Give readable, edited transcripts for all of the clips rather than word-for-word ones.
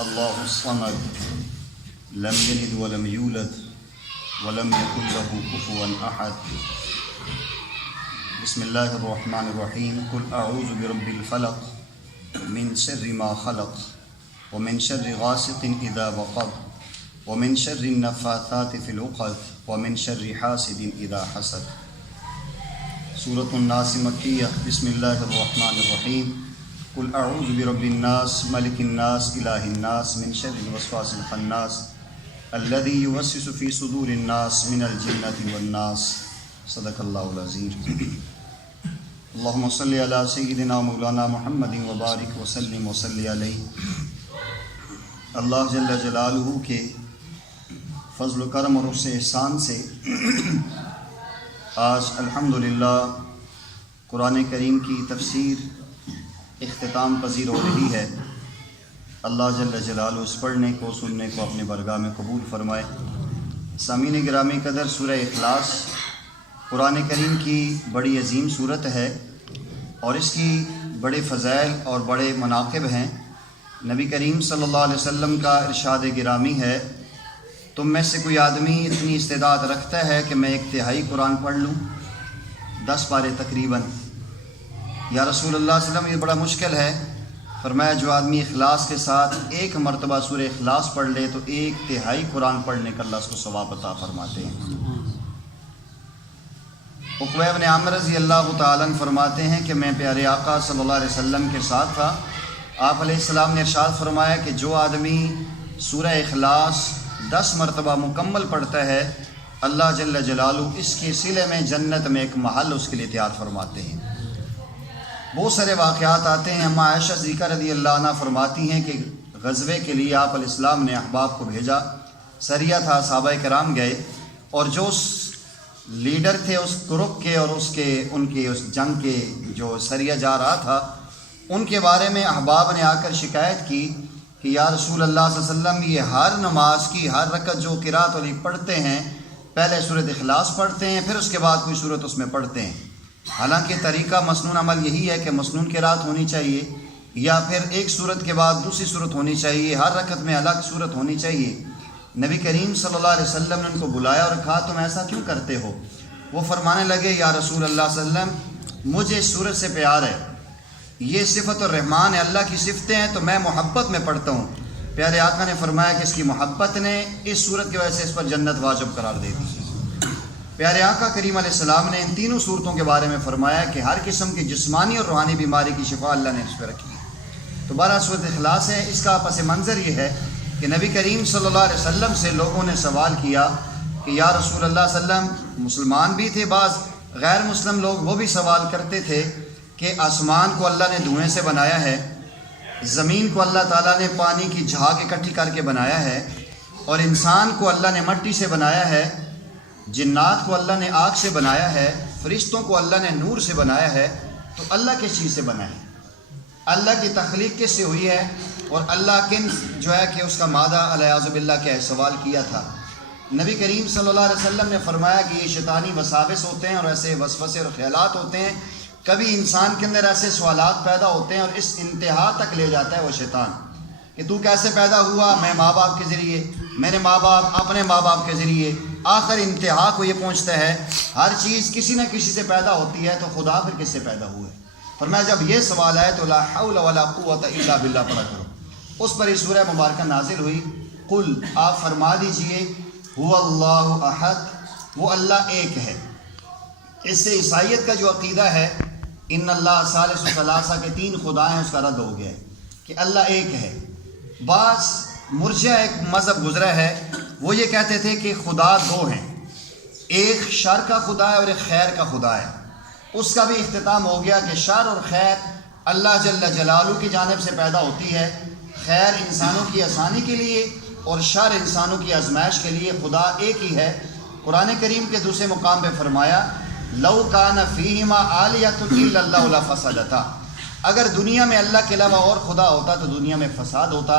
اللہ الصمد لم یلد ولم یولد ولم یکن لہ کفوا احد۔ بسم اللہ الرحمن الرحیم۔ قل اعوذ برب الفلق من شر ما خلق ومن شر غاسق اذا وقب ومن شر النفاثات في العقد ومن شر حاسد اذا حسد۔ سورۃ الناس مکیہ۔ بسم اللہ الرحمن الرحیم۔ قل اعوذ برب الناس ملک الناس الہ الناس من شر الوسواس الخناس الذي يوسوس في صدور الناس من الجنة والناس۔ صدق اللہ العظیم۔ اللہم صلی علی سیدنا مولانا محمد وبارک وسلم وصلی علیہ۔ اللہ جل جلالہ کے فضل و کرم اور اس احسان سے آج الحمدللہ قرآن کریم کی تفسیر اختتام پذیر ہو رہی ہے۔ اللہ جل جلالہ اس پڑھنے کو سننے کو اپنے برگاہ میں قبول فرمائے۔ سامعین گرامی قدر، سورہ اخلاص قرآن کریم کی بڑی عظیم صورت ہے اور اس کی بڑے فضائل اور بڑے مناقب ہیں۔ نبی کریم صلی اللہ علیہ وسلم کا ارشاد گرامی ہے، تم میں سے کوئی آدمی اتنی استعداد رکھتا ہے کہ میں 1/3 قرآن پڑھ لوں، 10 پارے تقریباً۔ یا رسول اللہ صلی اللہ علیہ وسلم، یہ بڑا مشکل ہے۔ فرمایا جو آدمی اخلاص کے ساتھ 1 مرتبہ سورہ اخلاص پڑھ لے تو 1/3 قرآن پڑھنے کا اللہ اس کو ثواب عطا فرماتے ہیں۔ عقبہ بن عامر رضی اللہ تعالیٰ عنہ فرماتے ہیں کہ میں پیارے آقا صلی اللہ علیہ وسلم کے ساتھ تھا۔ آپ علیہ السلام نے ارشاد فرمایا کہ جو آدمی سورہ اخلاص 10 مرتبہ مکمل پڑھتا ہے، اللہ جل جلالہ اس کے صلے میں جنت میں ایک محل اس کے لیے تیار فرماتے ہیں۔ بہت سارے واقعات آتے ہیں۔ اما عائشہ صدیقہ رضی اللہ عنہ فرماتی ہیں کہ غزوے کے لیے آپ علیہ السلام نے احباب کو بھیجا، سریہ تھا، صحابہ کرام گئے، اور جو اس لیڈر تھے اس گروپ کے اور ان کے اس جنگ کے جو سریہ جا رہا تھا، ان کے بارے میں احباب نے آ کر شکایت کی کہ یا رسول اللہ صلی اللہ علیہ وسلم، یہ ہر نماز کی ہر رکعت جو قرات والی پڑھتے ہیں، پہلے سورۃ اخلاص پڑھتے ہیں، پھر اس کے بعد کوئی سورت اس میں پڑھتے ہیں۔ حالانکہ طریقہ مسنون عمل یہی ہے کہ مسنون قرات ہونی چاہیے، یا پھر ایک سورت کے بعد دوسری سورت ہونی چاہیے، ہر رکعت میں الگ سورت ہونی چاہیے۔ نبی کریم صلی اللہ علیہ وسلم نے ان کو بلایا اور کہا تم ایسا کیوں کرتے ہو؟ وہ فرمانے لگے یا رسول اللہ صلی اللہ علیہ وسلم، مجھے اس سورت سے پیار ہے، یہ صفت الرحمن ہے، اللہ کی صفتیں ہیں، تو میں محبت میں پڑھتا ہوں۔ پیارے آقا نے فرمایا کہ اس کی محبت نے اس سورت کی وجہ سے اس پر جنت واجب قرار دے دی۔ پیارے آقا کریم علیہ السلام نے ان تینوں صورتوں کے بارے میں فرمایا کہ ہر قسم کی جسمانی اور روحانی بیماری کی شفا اللہ نے اس پہ رکھی ہے۔ تو 12 سورۃ اخلاص ہے۔ اس کا پس منظر یہ ہے کہ نبی کریم صلی اللہ علیہ وسلم سے لوگوں نے سوال کیا کہ یا رسول اللہ صلی اللہ علیہ وسلم، مسلمان بھی تھے، بعض غیر مسلم لوگ وہ بھی سوال کرتے تھے کہ آسمان کو اللہ نے دھوئیں سے بنایا ہے، زمین کو اللہ تعالیٰ نے پانی کی جھاگ اکٹھی کر کے بنایا ہے، اور انسان کو اللہ نے مٹی سے بنایا ہے، جنات کو اللہ نے آگ سے بنایا ہے، فرشتوں کو اللہ نے نور سے بنایا ہے، تو اللہ کس چیز سے بنا ہے؟ اللہ کی تخلیق کس سے ہوئی ہے؟ اور اللہ کن جو ہے کہ اس کا مادہ الیاذ باللہ کیا ہے؟ سوال کیا تھا۔ نبی کریم صلی اللہ علیہ وسلم نے فرمایا کہ یہ شیطانی وساوس ہوتے ہیں اور ایسے وسوسے اور خیالات ہوتے ہیں، کبھی انسان کے اندر ایسے سوالات پیدا ہوتے ہیں اور اس انتہا تک لے جاتا ہے وہ شیطان کہ تو کیسے پیدا ہوا؟ میں ماں باپ کے ذریعے، میرے ماں باپ اپنے ماں باپ کے ذریعے، آخر انتہا کو یہ پہنچتا ہے ہر چیز کسی نہ کسی سے پیدا ہوتی ہے، تو خدا پھر کس سے پیدا ہوا ہے؟ فرمایا جب یہ سوال ہے تو لا حول ولا قوت الا باللہ پڑھا کرو۔ اس پر یہ سورہ مبارکہ نازل ہوئی۔ قل، آپ فرما دیجئے، هو اللہ احد، وہ اللہ ایک ہے۔ اس سے عیسائیت کا جو عقیدہ ہے ان اللہ ثالث ثلاثہ کے 3 خدا ہیں، اس کا رد ہو گیا ہے کہ اللہ ایک ہے۔ بعض مرجئہ ایک مذہب گزرا ہے، وہ یہ کہتے تھے کہ خدا 2 ہیں، ایک شر کا خدا ہے اور ایک خیر کا خدا ہے۔ اس کا بھی اختتام ہو گیا کہ شر اور خیر اللہ جل جلالہ کی جانب سے پیدا ہوتی ہے، خیر انسانوں کی آسانی کے لیے اور شر انسانوں کی آزمائش کے لیے، خدا ایک ہی ہے۔ قرآن کریم کے دوسرے مقام پہ فرمایا لو کان فیہما آلیۃ الا اللہ لفسدتا، اگر دنیا میں اللہ کے علاوہ اور خدا ہوتا تو دنیا میں فساد ہوتا۔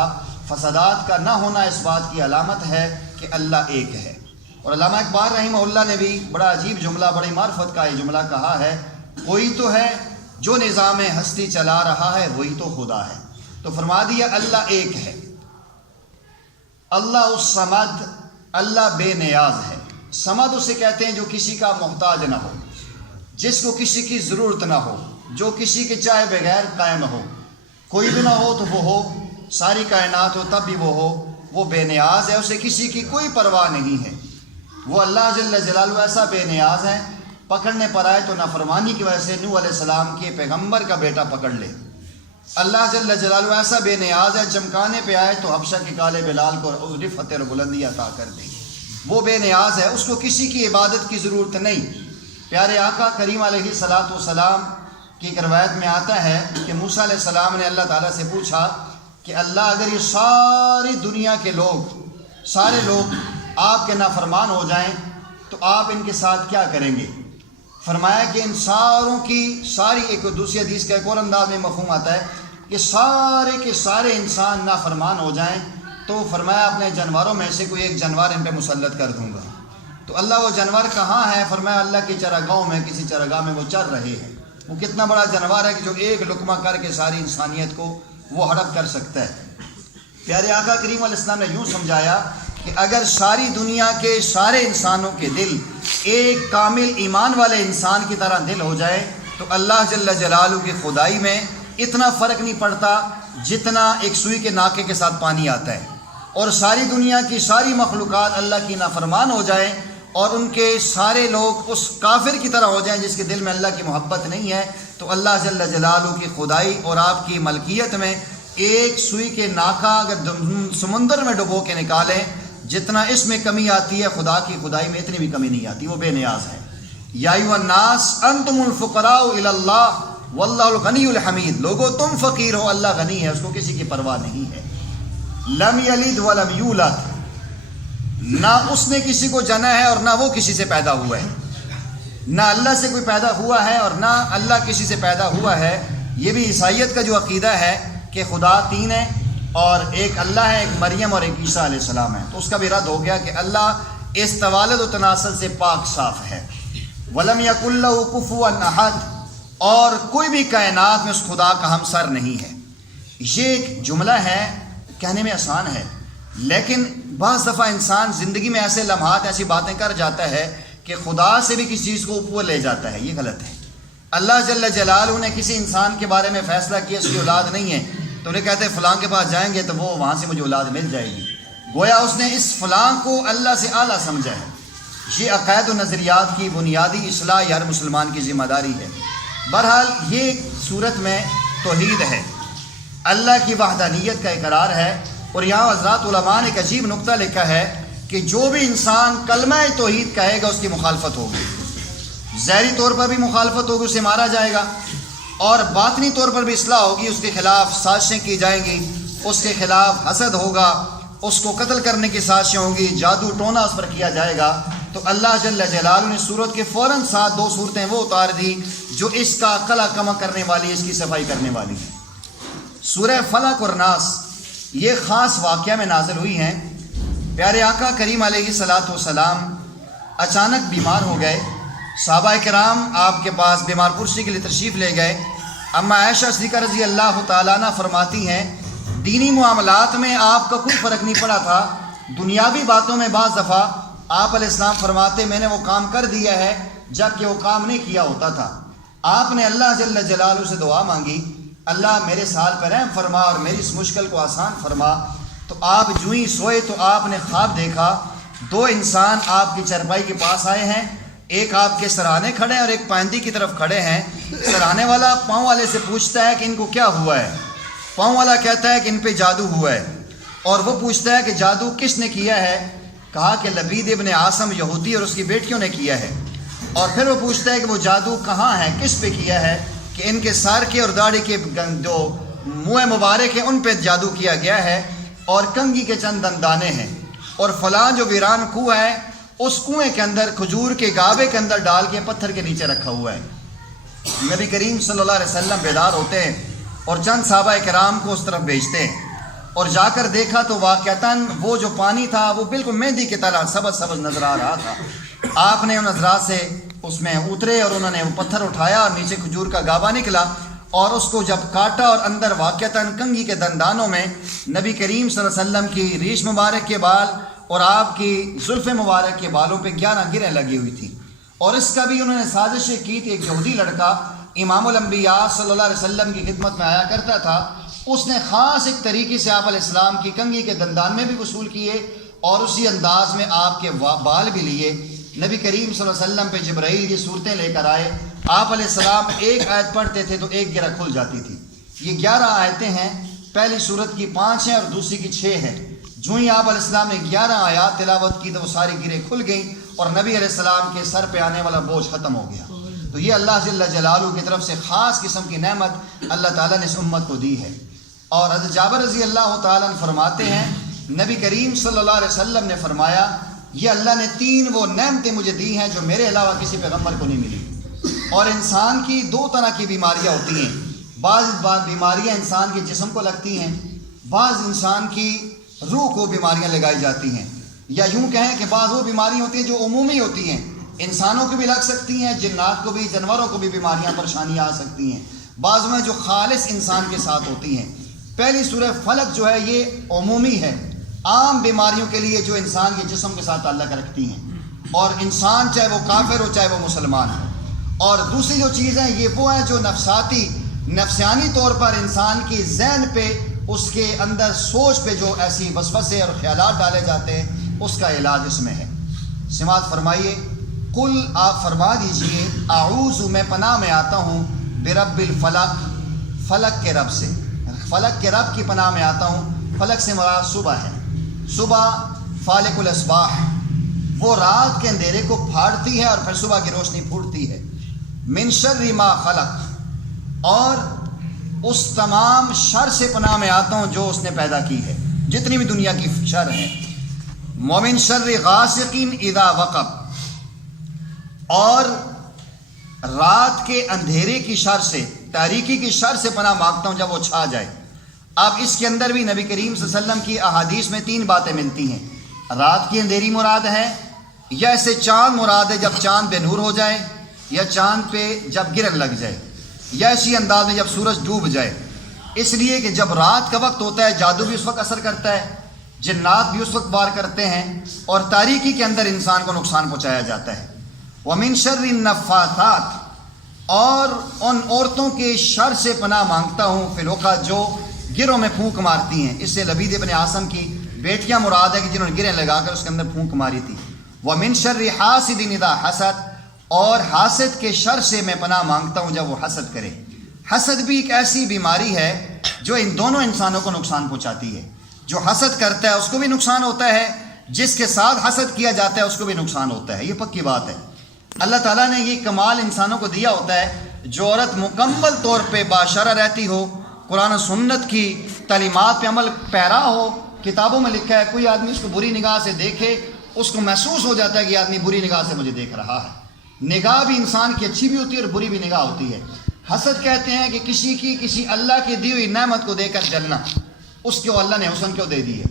فسادات کا نہ ہونا اس بات کی علامت ہے کہ اللہ ایک ہے۔ اور علامہ اقبال رحمہ اللہ نے بھی بڑا عجیب جملہ، بڑی معرفت کا یہ جملہ کہا ہے، کوئی تو ہے جو نظام ہستی چلا رہا ہے وہی تو خدا ہے۔ تو فرما دیا اللہ ایک ہے، اللہ الصمد، اللہ بے نیاز ہے۔ صمد اسے کہتے ہیں جو کسی کا محتاج نہ ہو، جس کو کسی کی ضرورت نہ ہو، جو کسی کے چاہے بغیر قائم ہو، کوئی بھی نہ ہو تو وہ ہو، ساری کائنات ہو تب بھی وہ ہو، وہ بے نیاز ہے، اسے کسی کی کوئی پرواہ نہیں ہے۔ وہ اللہ جل جلالہ ایسا بے نیاز ہے، پکڑنے پر آئے تو نافرمانی کی وجہ سے نوح علیہ السلام کے پیغمبر کا بیٹا پکڑ لے۔ اللہ جل جلالہ ایسا بے نیاز ہے، چمکانے پہ آئے تو حبشہ کے کالے بلال کو رفعت اور بلندی عطا کر دے۔ وہ بے نیاز ہے، اس کو کسی کی عبادت کی ضرورت نہیں۔ پیارے آقا کریم علیہ الصلاۃ والسلام کی ایک روایت میں آتا ہے کہ موسیٰ علیہ السلام نے اللہ تعالیٰ سے پوچھا کہ اللہ اگر یہ ساری دنیا کے لوگ، سارے لوگ آپ کے نافرمان ہو جائیں تو آپ ان کے ساتھ کیا کریں گے؟ فرمایا کہ ان ساروں کی ساری، ایک دوسری حدیث کا ایک اور انداز میں مفہوم آتا ہے کہ سارے کے سارے انسان نافرمان ہو جائیں تو فرمایا اپنے جانوروں میں سے کوئی ایک جانور ان پہ مسلط کر دوں گا۔ تو اللہ وہ جانور کہاں ہے؟ فرمایا اللہ کی چراگاہوں میں، کسی چراگاہ میں وہ چر رہے ہیں۔ وہ کتنا بڑا جانور ہے کہ جو ایک لقمہ کر کے ساری انسانیت کو وہ ہڑپ کر سکتا ہے۔ پیارے آقا کریم علیہ السلام نے یوں سمجھایا کہ اگر ساری دنیا کے سارے انسانوں کے دل ایک کامل ایمان والے انسان کی طرح دل ہو جائے تو اللہ جل جلالہ کی خدائی میں اتنا فرق نہیں پڑتا جتنا ایک سوئی کے ناکے کے ساتھ پانی آتا ہے، اور ساری دنیا کی ساری مخلوقات اللہ کی نافرمان ہو جائیں اور ان کے سارے لوگ اس کافر کی طرح ہو جائیں جس کے دل میں اللہ کی محبت نہیں ہے، تو اللہ جل جلالہ کی خدائی اور آپ کی ملکیت میں ایک سوئی کے ناکا اگر سمندر میں ڈبو کے نکالیں، جتنا اس میں کمی آتی ہے خدا کی خدائی میں اتنی بھی کمی نہیں آتی۔ وہ بے نیاز ہے۔ یا ایھا الناس انتم الفقراء الی اللہ واللہ الغنی الحمید، لوگو تم فقیر ہو، اللہ غنی ہے، اس کو کسی کی پرواہ نہیں ہے۔ لم یلد ولم یولد، نہ اس نے کسی کو جنا ہے اور نہ وہ کسی سے پیدا ہوا ہے، نہ اللہ سے کوئی پیدا ہوا ہے اور نہ اللہ کسی سے پیدا ہوا ہے۔ یہ بھی عیسائیت کا جو عقیدہ ہے کہ خدا تین ہے اور ایک اللہ ہے، ایک مریم اور ایک عیسیٰ علیہ السلام ہے، تو اس کا بھی رد ہو گیا کہ اللہ اس توالد و تناسل سے پاک صاف ہے۔ ولم یکن لہ کفوا احد، اور کوئی بھی کائنات میں اس خدا کا ہمسر نہیں ہے۔ یہ ایک جملہ ہے، کہنے میں آسان ہے، لیکن بعض دفعہ انسان زندگی میں ایسے لمحات، ایسی باتیں کر جاتا ہے کہ خدا سے بھی کسی چیز کو اوپر لے جاتا ہے، یہ غلط ہے۔ اللہ جل جلالہ نے کسی انسان کے بارے میں فیصلہ کیا اس کی اولاد نہیں ہے تو انہیں کہتے ہیں فلاں کے پاس جائیں گے تو وہ وہاں سے مجھے اولاد مل جائے گی، گویا اس نے اس فلاں کو اللہ سے اعلیٰ سمجھا ہے۔ یہ عقائد و نظریات کی بنیادی اصلاح ہر مسلمان کی ذمہ داری ہے۔ بہرحال یہ صورت میں توحید ہے، اللہ کی وحدانیت کا اقرار ہے، اور یہاں حضرات علماء نے ایک عجیب نقطہ لکھا ہے کہ جو بھی انسان کلمہ توحید کہے گا اس کی مخالفت ہوگی، ظاہری طور پر بھی مخالفت ہوگی، اسے مارا جائے گا، اور باطنی طور پر بھی اصلاح ہوگی، اس کے خلاف سازشیں کی جائیں گی، اس کے خلاف حسد ہوگا، اس کو قتل کرنے کی سازشیں ہوں گی، جادو ٹونا اس پر کیا جائے گا۔ تو اللہ جل جلالہ نے سورت کے فوراً ساتھ دو صورتیں وہ اتار دی جو اس کا قلع کما کرنے والی، اس کی صفائی کرنے والی ہیں۔ سورہ فلق اور ناس یہ خاص واقعہ میں نازل ہوئی ہیں۔ پیارے آقا کریم علیہ الصلاۃ والسلام اچانک بیمار ہو گئے، صحابہ کرام آپ کے پاس بیمار پرسی کے لیے تشریف لے گئے۔ اما عائشہ صدیقہ رضی اللہ تعالیٰ عنہ فرماتی ہیں دینی معاملات میں آپ کا کوئی فرق نہیں پڑا تھا، دنیاوی باتوں میں بعض دفعہ آپ علیہ السلام فرماتے میں نے وہ کام کر دیا ہے جبکہ وہ کام نہیں کیا ہوتا تھا۔ آپ نے اللہ جل جلالہ سے دعا مانگی، اللہ میرے سال پر رحم فرما اور میری اس مشکل کو آسان فرما۔ تو آپ جو ہی سوئے تو آپ نے خواب دیکھا، دو انسان آپ کی چرپائی کے پاس آئے ہیں، ایک آپ کے سرانے کھڑے ہیں اور ایک پائندی کی طرف کھڑے ہیں۔ سرانے والا پاؤں والے سے پوچھتا ہے کہ ان کو کیا ہوا ہے، پاؤں والا کہتا ہے کہ ان پہ جادو ہوا ہے، اور وہ پوچھتا ہے کہ جادو کس نے کیا ہے؟ کہا کہ لبید ابن عاصم یہودی اور اس کی بیٹیوں نے کیا ہے۔ اور پھر وہ پوچھتا ہے کہ وہ جادو کہاں ہے، کس پہ کیا ہے؟ کہ ان کے سر کے اور داڑھی کے جو منہ مبارک ہیں ان پہ جادو کیا گیا ہے، اور کنگھی کے چند دندانے ہیں، اور فلاں جو ویران کنواں ہے اس کنویں کے اندر کھجور کے گابے کے اندر ڈال کے پتھر کے نیچے رکھا ہوا ہے۔ نبی کریم صلی اللہ علیہ وسلم بیدار ہوتے ہیں اور چند صحابہ کرام کو اس طرف بھیجتے ہیں، اور جا کر دیکھا تو واقعتاً وہ جو پانی تھا وہ بالکل مہندی کی طرح سبز سبز نظر آ رہا تھا۔ آپ نے ان حضرات سے اس میں اترے اور انہوں نے وہ پتھر اٹھایا اور نیچے کھجور کا گابا نکلا، اور اس کو جب کاٹا اور اندر واقعتاً کنگھی کے دندانوں میں نبی کریم صلی اللہ علیہ وسلم کی ریش مبارک کے بال اور آپ کی زلف مبارک کے بالوں پہ 11 گریں لگی ہوئی تھی. اور اس کا بھی انہوں نے سازشیں کی تھی. ایک یہودی لڑکا امام الانبیاء صلی اللہ علیہ وسلم کی خدمت میں آیا کرتا تھا، اس نے خاص ایک طریقے سے آپ علیہ السلام کی کنگھی کے دندان میں بھی وصول کیے اور اسی انداز میں آپ کے بال بھی لیے. نبی کریم صلی اللہ علیہ وسلم پہ جبرائیل یہ صورتیں لے کر آئے. آپ علیہ السلام ایک آیت پڑھتے تھے تو ایک گرہ کھل جاتی تھی. یہ 11 آیتیں ہیں. پہلی صورت کی 5 ہیں اور دوسری کی 6 ہیں. جو ہی آپ علیہ السلام نے 11 آیات تلاوت کی تو وہ ساری گریں کھل گئیں اور نبی علیہ السلام کے سر پہ آنے والا بوجھ ختم ہو گیا. تو یہ اللہ جل جلالہ کی طرف سے خاص قسم کی نعمت اللہ تعالیٰ نے اس امت کو دی ہے. اور حضرت جابر رضی اللہ تعالیٰ عنہ فرماتے ہیں نبی کریم صلی اللہ علیہ وسلم نے فرمایا یہ اللہ نے 3 وہ نعمتیں مجھے دی ہیں جو میرے علاوہ کسی پیغمبر کو نہیں ملی. اور انسان کی 2 طرح کی بیماریاں ہوتی ہیں. بعض بیماریاں انسان کے جسم کو لگتی ہیں، بعض انسان کی روح کو بیماریاں لگائی جاتی ہیں. یا یوں کہیں کہ بعض وہ بیماریاں ہوتی ہیں جو عمومی ہوتی ہیں، انسانوں کو بھی لگ سکتی ہیں، جنات کو بھی، جانوروں کو بھی بیماریاں پریشانیاں آ سکتی ہیں. بعض میں جو خالص انسان کے ساتھ ہوتی ہیں. پہلی سورہ فلق جو ہے یہ عمومی ہے، عام بیماریوں کے لیے جو انسان کے جسم کے ساتھ تعلق رکھتی ہیں، اور انسان چاہے وہ کافر ہو چاہے وہ مسلمان ہو. اور دوسری جو چیز ہیں یہ وہ ہیں جو نفسیانی طور پر انسان کی ذہن پہ، اس کے اندر سوچ پہ جو ایسی وسوسے اور خیالات ڈالے جاتے ہیں، اس کا علاج اس میں ہے. سماعت فرمائیے. قل آپ فرما دیجئے اعوذ میں پناہ میں آتا ہوں برب الفلق، فلک کے رب سے، فلک کے رب کی پناہ میں آتا ہوں. فلک سے مراد صبح ہے. صبح فالق الاصباح، وہ رات کے اندھیرے کو پھاڑتی ہے اور پھر صبح کی روشنی پھوٹتی ہے. من شر ما خلق، اور اس تمام شر سے پناہ میں آتا ہوں جو اس نے پیدا کی ہے، جتنی بھی دنیا کی شر ہے. ومن شر غاسق اذا وقب، اور رات کے اندھیرے کی شر سے، تاریکی کی شر سے پناہ مانگتا ہوں جب وہ چھا جائے. اب اس کے اندر بھی نبی کریم صلی اللہ علیہ وسلم کی احادیث میں 3 باتیں ملتی ہیں. رات کی اندھیری مراد ہے، یا ایسے چاند مراد ہے جب چاند بے نور ہو جائے، یا چاند پہ جب گرن لگ جائے، یا اسی انداز میں جب سورج ڈوب جائے. اس لیے کہ جب رات کا وقت ہوتا ہے جادو بھی اس وقت اثر کرتا ہے، جنات بھی اس وقت وار کرتے ہیں، اور تاریکی کے اندر انسان کو نقصان پہنچایا جاتا ہے. ومن شر النفاثات، اور ان عورتوں کے شر سے پناہ مانگتا ہوں فی العقد، جو گروں میں پھونک مارتی ہیں. اس سے لبید ابن عاصم کی بیٹیاں مراد ہے کہ جنہوں نے گریں لگا کر اس کے اندر پھونک ماری تھی. ومن شر حاسد اذا حسد، اور حاسد کے شر سے میں پناہ مانگتا ہوں جب وہ حسد کرے. حسد بھی ایک ایسی بیماری ہے جو ان دونوں انسانوں کو نقصان پہنچاتی ہے. جو حسد کرتا ہے اس کو بھی نقصان ہوتا ہے، جس کے ساتھ حسد کیا جاتا ہے اس کو بھی نقصان ہوتا ہے. یہ پکی بات ہے. اللہ تعالیٰ نے یہ کمال انسانوں کو دیا ہوتا ہے، جو عورت مکمل طور پہ باشرہ رہتی ہو، قرآن و سنت کی تعلیمات پہ عمل پیرا ہو. کتابوں میں لکھا ہے کوئی آدمی اس کو بری نگاہ سے دیکھے، اس کو محسوس ہو جاتا ہے کہ یہ آدمی بری نگاہ سے مجھے دیکھ رہا ہے. نگاہ بھی انسان کی اچھی بھی ہوتی ہے اور بری بھی نگاہ ہوتی ہے. حسد کہتے ہیں کہ کسی اللہ کی دی ہوئی نعمت کو دے کر جلنا. اس کو اللہ نے حسن کیوں دے دی ہے،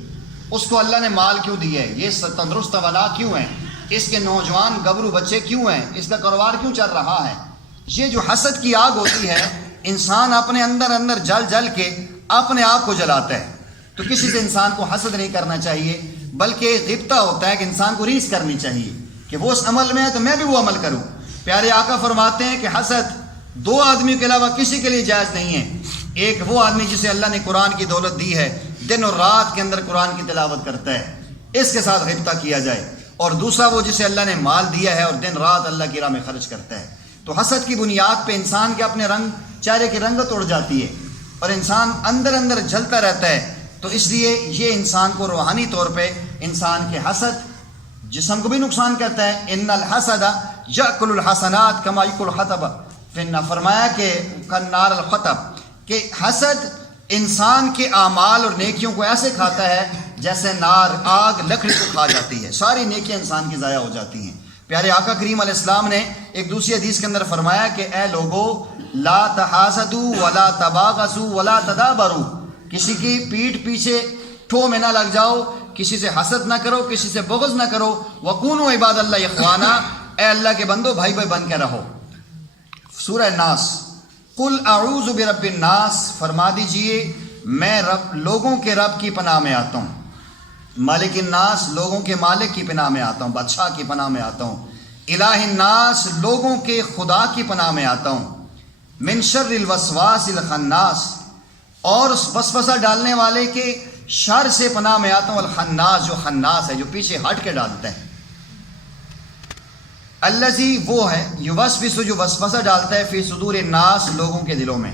اس کو اللہ نے مال کیوں دیا ہے، یہ تندرست والا کیوں ہیں، اس کے نوجوان گبرو بچے کیوں ہیں، اس کا کاروبار کیوں چل رہا ہے. یہ جو حسد کی آگ ہوتی ہے، انسان اپنے اندر جل کے اپنے آپ کو جلاتا ہے. تو کسی سے انسان کو حسد نہیں کرنا چاہیے، بلکہ غبطہ ہوتا ہے کہ انسان کو ریس کرنی چاہیے کہ وہ اس عمل میں ہے تو میں بھی وہ عمل کروں. پیارے آقا فرماتے ہیں کہ حسد 2 آدمیوں کے علاوہ کسی کے لیے جائز نہیں ہے. ایک وہ آدمی جسے اللہ نے قرآن کی دولت دی ہے، دن اور رات کے اندر قرآن کی تلاوت کرتا ہے، اس کے ساتھ غبطہ کیا جائے. اور دوسرا وہ جسے اللہ نے مال دیا ہے اور دن رات اللہ کی راہ میں خرچ کرتا ہے. تو حسد کی بنیاد پہ انسان کے اپنے چہرے کی رنگت اڑ جاتی ہے اور انسان اندر جلتا رہتا ہے. تو اس لیے یہ انسان کو روحانی طور پہ انسان کے حسد جسم کو بھی نقصان کرتا ہے. ان الحسد یاکل الحسنات کما یاکل الحطب، فرمایا کہ کنار الخطب، کہ حسد انسان کے اعمال اور نیکیوں کو ایسے کھاتا ہے جیسے نار آگ لکڑی کو کھا جاتی ہے. ساری نیکیاں انسان کی ضائع ہو جاتی ہیں. پیارے آقا کریم علیہ السلام نے ایک دوسری حدیث کے اندر فرمایا کہ اے لوگو لا تحاسدوا ولا تباغضوا ولا تدابروا، کسی کی پیٹھ پیچھے ٹھو میں نہ لگ جاؤ، کسی سے حسد نہ کرو، کسی سے بغض نہ کرو. وکونوا عباد اللہ اخوانا، اے اللہ کے بندو بھائی بھائی بن کے رہو. سورہ ناس. قل اعوذ برب الناس، فرما دیجئے میں لوگوں کے رب کی پناہ میں آتا ہوں، مالک الناس لوگوں کے مالک کی پناہ میں آتا ہوں، بادشاہ کی پناہ میں آتا ہوں، الہ الناس لوگوں کے خدا کی پناہ میں آتا ہوں، من شر الوسواس الخناس اور اس وسوسہ ڈالنے والے کے شر سے پناہ میں آتا ہوں، الخناس جو خناس ہے، جو پیچھے ہٹ کے ڈالتا ہے، الذی وہ ہے، یوسوس جو وسوسہ ڈالتا ہے، فی صدور الناس لوگوں کے دلوں میں،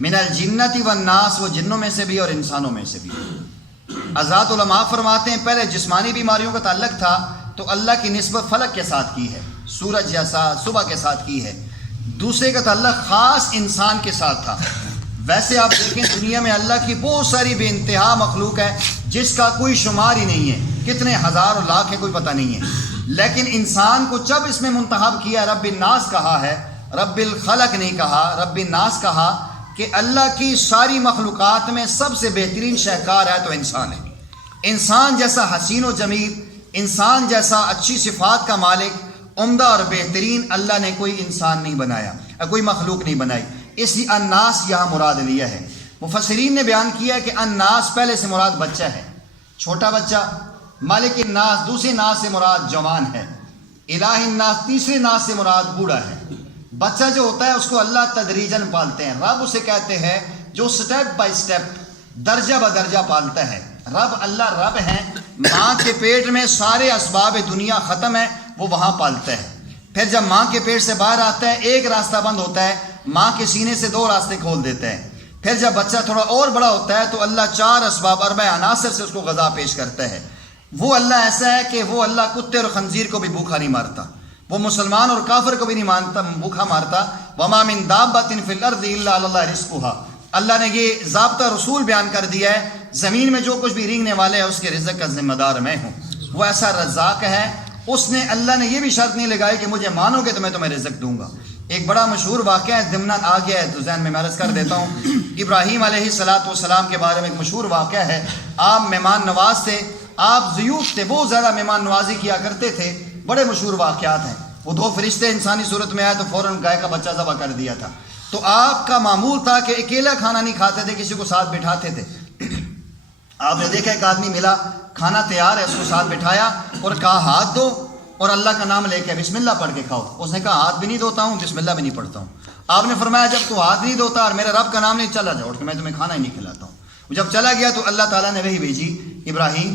من الجنت والناس وہ جنوں میں سے بھی اور انسانوں میں سے بھی۔ حضرات علماء فرماتے ہیں پہلے جسمانی بیماریوں کا تعلق تھا تو اللہ کی نسبت فلک کے ساتھ کی ہے، سورج جیسا صبح کے ساتھ کی ہے، دوسرے کا تعلق خاص انسان کے ساتھ تھا۔ ویسے آپ دیکھیں دنیا میں اللہ کی بہت ساری بے انتہا مخلوق ہے جس کا کوئی شمار ہی نہیں ہے، کتنے ہزار اور لاکھ ہے کوئی پتہ نہیں ہے، لیکن انسان کو جب اس میں منتخب کیا، رب الناس کہا ہے، رب الخلق نہیں کہا، رب الناس کہا، کہ اللہ کی ساری مخلوقات میں سب سے بہترین شہکار ہے تو انسان ہے۔ انسان جیسا حسین و جمیل، انسان جیسا اچھی صفات کا مالک، عمدہ اور بہترین اللہ نے کوئی انسان نہیں بنایا، کوئی مخلوق نہیں بنائی، اس لیے الناس یہاں مراد لیا ہے۔ مفسرین نے بیان کیا ہے کہ الناس پہلے سے مراد بچہ ہے، چھوٹا بچہ، مالک الناس دوسرے ناس سے مراد جوان ہے، الہ الناس تیسرے ناس سے مراد بوڑھا ہے۔ بچہ جو ہوتا ہے اس کو اللہ تدریجاً پالتے ہیں، رب اسے کہتے ہیں جو سٹیپ بائی سٹیپ درجہ بدرجہ پالتا ہے۔ رب اللہ رب ہیں، ماں کے پیٹ میں سارے اسباب دنیا ختم ہے، وہ وہاں پالتا ہے، پھر جب ماں کے پیٹ سے باہر آتا ہے ایک راستہ بند ہوتا ہے، ماں کے سینے سے 2 راستے کھول دیتے ہیں، پھر جب بچہ تھوڑا اور بڑا ہوتا ہے تو اللہ 4 اسباب 4 عناصر سے اس کو غذا پیش کرتا ہے۔ وہ اللہ ایسا ہے کہ وہ اللہ کتے اور خنزیر کو بھی بھوکا نہیں مارتا، وہ مسلمان اور کافر کو بھی نہیں مانتا بھوکا مارتا۔ وما من دابۃ فی الارض الا علی اللہ رزقها، اللہ نے یہ ضابطہ رسول بیان کر دیا ہے، زمین میں جو کچھ بھی رینگنے والے ہیں اس کے رزق کا ذمہ دار میں ہوں، وہ ایسا رزاق ہے۔ اس نے اللہ نے یہ بھی شرط نہیں لگائی کہ مجھے مانو گے تو میں تمہیں رزق دوں گا۔ ایک بڑا مشہور واقعہ ہے، ضمناً آ گیا ہے تو ذہن میں عرض کر دیتا ہوں۔ ابراہیم علیہ السلام کے بارے میں ایک مشہور واقعہ ہے، آپ مہمان نواز تھے، آپ ضیوف تھے، بہت زیادہ مہمان نوازی کیا کرتے تھے، بڑے مشہور واقعات ہیں۔ وہ 2 فرشتے انسانی صورت میں آئے تو فوراً گائے کا بچہ ذبح کر دیا تھا۔ تو آپ کا معمول تھا کہ اکیلا کھانا نہیں کھاتے تھے، کسی کو ساتھ بٹھاتے تھے۔ آپ نے دیکھا ایک آدمی ملا، کھانا تیار ہے، اس کو ساتھ بٹھایا اور کہا ہاتھ دو اور اللہ کا نام لے کے بسم اللہ پڑھ کے کھاؤ۔ اس نے کہا ہاتھ بھی نہیں دھوتا ہوں، بسم اللہ بھی نہیں پڑھتا ہوں۔ آپ نے فرمایا جب تو ہاتھ نہیں دھوتا اور میرے رب کا نام نہیں، چلا جاؤ کہ میں تمہیں کھانا ہی نہیں کھلاتا ہوں۔ جب چلا گیا تو اللہ تعالیٰ نے وہی بھیجی، ابراہیم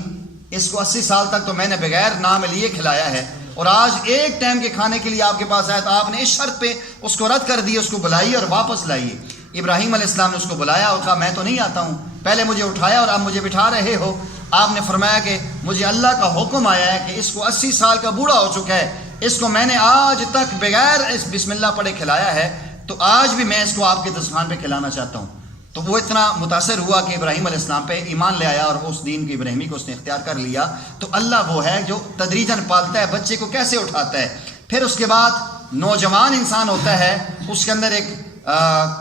اس کو 80 سال تک تو میں نے بغیر نام لیے کھلایا ہے، اور آج ایک ٹائم کے کھانے کے لیے آپ کے پاس آیا تو آپ نے اس شرط پہ اس کو رد کر دیا، اس کو بلائیے اور واپس لائیے۔ ابراہیم علیہ السلام نے اس کو بلایا اور کہا میں تو نہیں آتا ہوں، پہلے مجھے اٹھایا اور اب مجھے بٹھا رہے ہو۔ آپ نے فرمایا کہ مجھے اللہ کا حکم آیا ہے کہ اس کو 80 سال کا بوڑھا ہو چکا ہے، اس کو میں نے آج تک بغیر اس بسم اللہ پڑھے کھلایا ہے، تو آج بھی میں اس کو آپ کے دسترخوان پہ کھلانا چاہتا ہوں۔ تو وہ اتنا متاثر ہوا کہ ابراہیم علیہ السلام پہ ایمان لے آیا اور اس دین کی ابراہیمی کو اس نے اختیار کر لیا۔ تو اللہ وہ ہے جو تدریجاً پالتا ہے، بچے کو کیسے اٹھاتا ہے، پھر اس کے بعد نوجوان انسان ہوتا ہے، اس کے اندر ایک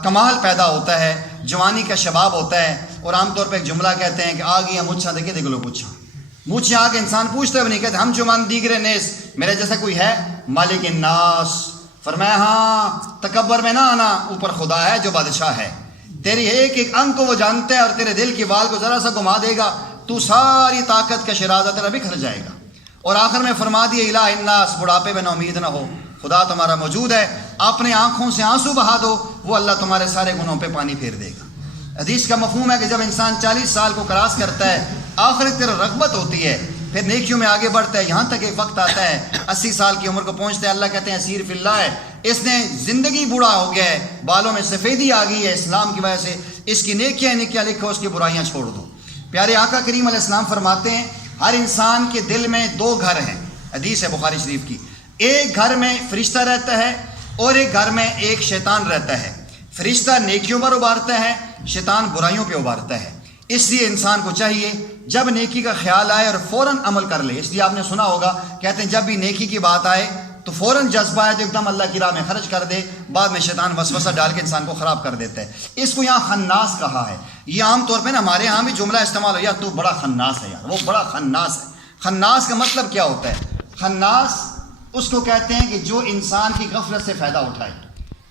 کمال پیدا ہوتا ہے، جوانی کا شباب ہوتا ہے، اور عام طور پہ ایک جملہ کہتے ہیں کہ آ گیا مچھا دیکھے دیکھ لو پوچھا، مجھے آ کے انسان پوچھتا بھی نہیں، کہتے ہم چمان دیگر نیس، میرے جیسا کوئی ہے؟ مالک الناس فرمایا ہاں تکبر میں نہ آنا، اوپر خدا ہے جو بادشاہ ہے، تیری ایک ایک انگ کو وہ جانتا ہے، اور تیرے دل کی بال کو ذرا سا گھما دے گا تو ساری طاقت کا شرازہ تیرا بکھر جائے گا۔ اور آخر میں فرما دیا الہ الناس، بڑھاپے میں نا امید نہ ہو، خدا تمہارا موجود ہے، اپنے آنکھوں سے آنسو بہا دو، وہ اللہ تمہارے سارے گناہوں پہ پانی پھیر دے گا۔ حدیث کا مفہوم ہے کہ جب انسان 40 سال کو کراس کرتا ہے، آخرت کی رغبت ہوتی ہے، پھر نیکیوں میں آگے بڑھتا ہے، یہاں تک ایک وقت آتا ہے 80 سال کی عمر کو پہنچتا ہے، اللہ کہتے ہیں اسیر فی اللہ ہے، اس نے زندگی بوڑھا ہو گیا ہے، بالوں میں سفیدی آ گئی ہے اسلام کی وجہ سے، اس کی نیکیاں لکھو، اس کی برائیاں چھوڑ دو۔ پیارے آقا کریم علیہ السلام فرماتے ہیں ہر انسان کے دل میں 2 گھر ہیں، حدیث ہے بخاری شریف کی، ایک گھر میں فرشتہ رہتا ہے اور ایک گھر میں ایک شیطان رہتا ہے۔ فرشتہ نیکیوں پر ابھارتا ہے، شیطان برائیوں پہ ابھارتا ہے۔ اس لیے انسان کو چاہیے جب نیکی کا خیال آئے اور فوراً عمل کر لے۔ اس لیے آپ نے سنا ہوگا کہتے ہیں جب بھی نیکی کی بات آئے تو فوراً جذبہ آئے تو ایک دم اللہ کی راہ میں خرچ کر دے، بعد میں شیطان وسوسہ ڈال کے انسان کو خراب کر دیتا ہے۔ اس کو یہاں خناس کہا ہے۔ یہ عام طور پہ نا ہمارے یہاں بھی جملہ استعمال ہو، یار تو بڑا خناس ہے، یار وہ بڑا خناس ہے۔ خناس کا مطلب کیا ہوتا ہے؟ خناس اس کو کہتے ہیں کہ جو انسان کی غفلت سے فائدہ اٹھائے۔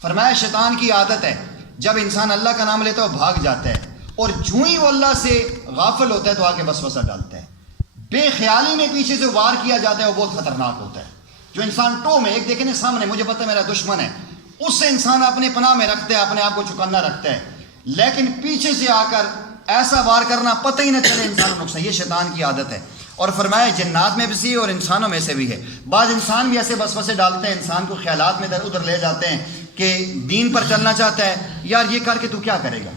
فرمایا شیطان کی عادت ہے جب انسان اللہ کا نام لیتا ہے وہ بھاگ جاتا ہے، اور جو ہی وہ اللہ سے غافل ہوتا ہے تو آگے وسوسہ ڈالتا ہے، بے خیالی میں پیچھے سے وار کیا جاتا ہے، وہ بہت خطرناک ہوتا ہے۔ جو انسان ٹو میں ایک دیکھنے سامنے مجھے پتہ ہے میرا دشمن ہے، اس سے انسان اپنے پناہ میں رکھتا ہے، اپنے آپ کو چکنا رکھتا ہے، لیکن پیچھے سے آ کر ایسا وار کرنا پتہ ہی نہ چلے انسان کو نقصان، یہ شیطان کی عادت ہے۔ اور فرمایا جنات میں بھی سی اور انسانوں میں سے بھی ہے۔ بعض انسان بھی ایسے وسوسے ڈالتے ہیں، انسان کو خیالات میں ادھر ادھر لے جاتے ہیں کہ دین پر چلنا چاہتا ہے، یار یہ کر کے تو کیا کرے گا،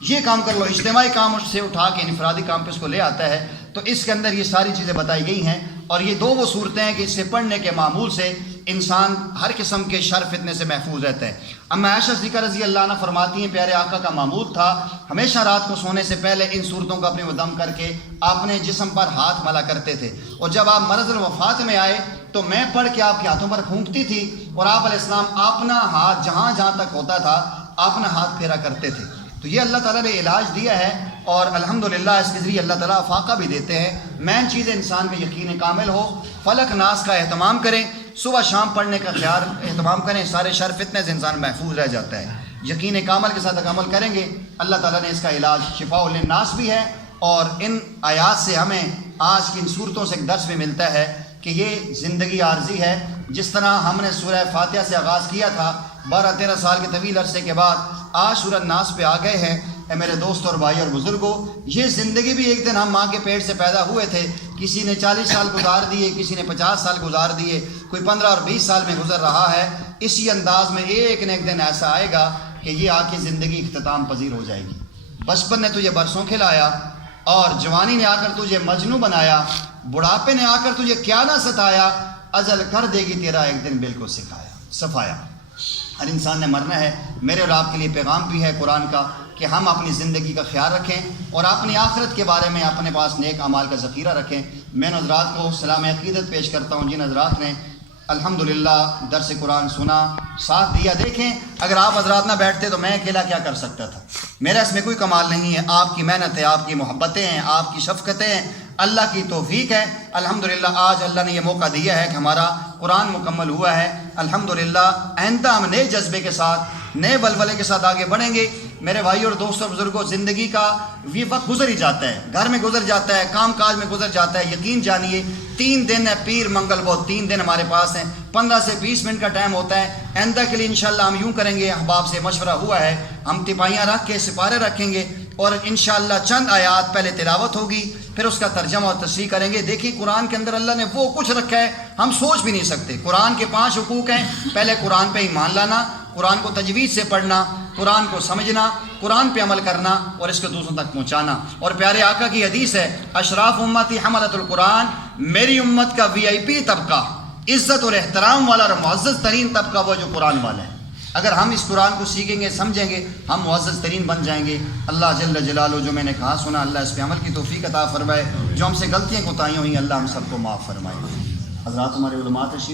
یہ کام کر لو، اجتماعی کام اس سے اٹھا کے انفرادی کام پہ اس کو لے آتا ہے۔ تو اس کے اندر یہ ساری چیزیں بتائی گئی ہیں، اور یہ دو وہ صورتیں ہیں کہ اس سے پڑھنے کے معمول سے انسان ہر قسم کے شر فتنے سے محفوظ رہتا ہے۔ اما عائشہ صدیقہ رضی اللہ عنہ فرماتی ہیں پیارے آقا کا معمول تھا ہمیشہ رات کو سونے سے پہلے ان صورتوں کو اپنے دم کر کے اپنے جسم پر ہاتھ ملا کرتے تھے، اور جب آپ مرض الوفات میں آئے تو میں پڑھ کے آپ کے ہاتھوں پر پھونکتی تھی، اور آپ علیہ السلام اپنا ہاتھ جہاں جہاں تک ہوتا تھا اپنا ہاتھ پھیرا کرتے تھے۔ تو یہ اللہ تعالیٰ نے علاج دیا ہے، اور الحمدللہ اس کے ذریعے اللہ تعالیٰ افاقہ بھی دیتے ہیں۔ مین چیز انسان کا یقین کامل ہو، فلک ناس کا اہتمام کریں، صبح شام پڑھنے کا خیال اہتمام کریں، سارے شر فتنے سے انسان محفوظ رہ جاتا ہے۔ یقین کامل کے ساتھ عمل کریں گے اللہ تعالیٰ نے اس کا علاج شفاء للناس بھی ہے۔ اور ان آیات سے ہمیں آج کی ان صورتوں سے ایک درس بھی ملتا ہے کہ یہ زندگی عارضی ہے۔ جس طرح ہم نے سورہ فاتحہ سے آغاز کیا تھا، 12-13 سال کے طویل عرصے کے بعد آج سورہ الناس پہ آ گئے ہیں۔ اے میرے دوست اور بھائی اور بزرگوں، یہ زندگی بھی ایک دن ہم ماں کے پیٹ سے پیدا ہوئے تھے، کسی نے 40 سال گزار دیے، کسی نے 50 سال گزار دیے، کوئی 15 اور 20 سال میں گزر رہا ہے۔ اسی انداز میں ایک نہ ایک دن ایسا آئے گا کہ یہ آ کے زندگی اختتام پذیر ہو جائے گی۔ بچپن نے تجھے برسوں کھلایا، اور جوانی نے آ کر تجھے مجنوں بنایا، بڑھاپے نے آ کر تجھے کیا نہ ستایا، اجل کر دے گی تیرا ایک دن بالکل صفایا۔ ہر انسان نے مرنا ہے۔ میرے اور آپ کے لیے پیغام بھی ہے قرآن کا کہ ہم اپنی زندگی کا خیال رکھیں اور اپنی آخرت کے بارے میں اپنے پاس نیک اعمال کا ذخیرہ رکھیں۔ میں ان حضرات کو سلام عقیدت پیش کرتا ہوں جن حضرات نے الحمدللہ درس قرآن سنا، ساتھ دیا۔ دیکھیں اگر آپ حضرات نہ بیٹھتے تو میں اکیلا کیا کر سکتا تھا، میرا اس میں کوئی کمال نہیں ہے، آپ کی محنت ہے، آپ کی محبتیں ہیں، آپ کی شفقتیں ہیں، اللہ کی توفیق ہے۔ الحمدللہ آج اللہ نے یہ موقع دیا ہے کہ ہمارا قرآن مکمل ہوا ہے۔ الحمدللہ آئندہ ہم نئے جذبے کے ساتھ، نئے ولولے کے ساتھ آگے بڑھیں گے۔ میرے بھائی اور دوستوں بزرگوں، زندگی کا یہ وقت گزر ہی جاتا ہے، گھر میں گزر جاتا ہے، کام کاج میں گزر جاتا ہے۔ یقین جانیے 3 دن ہے، پیر منگل بدھ 3 دن ہمارے پاس ہیں، 15 سے 20 منٹ کا ٹائم ہوتا ہے۔ آئندہ کے لیے انشاءاللہ ہم یوں کریں گے، احباب سے مشورہ ہوا ہے، ہم تپائیاں رکھ کے سپارے رکھیں گے، اور انشاءاللہ چند آیات پہلے تلاوت ہوگی، پھر اس کا ترجمہ اور تشریح کریں گے۔ دیکھیں قرآن کے اندر اللہ نے وہ کچھ رکھا ہے ہم سوچ بھی نہیں سکتے۔ قرآن کے 5 حقوق ہیں، پہلے قرآن پہ ایمان لانا، قرآن کو تجوید سے پڑھنا، قرآن کو سمجھنا، قرآن پہ عمل کرنا اور اس کو دوسروں تک پہنچانا۔ اور پیارے آقا کی حدیث ہے، اشراف امتی حملۃ القرآن، میری امت کا VIP طبقہ، عزت اور احترام والا اور معزز ترین طبقہ وہ جو قرآن والا ہے۔ اگر ہم اس قرآن کو سیکھیں گے، سمجھیں گے، ہم معزز ترین بن جائیں گے۔ اللہ جل جلالہ جو میں نے کہا سنا، اللہ اس پہ عمل کی توفیق عطا فرمائے، جو ہم سے غلطیاں کوتاہیاں ہوئیں اللہ ہم سب کو معاف فرمائے۔ حضرات ہمارے علماء تشریف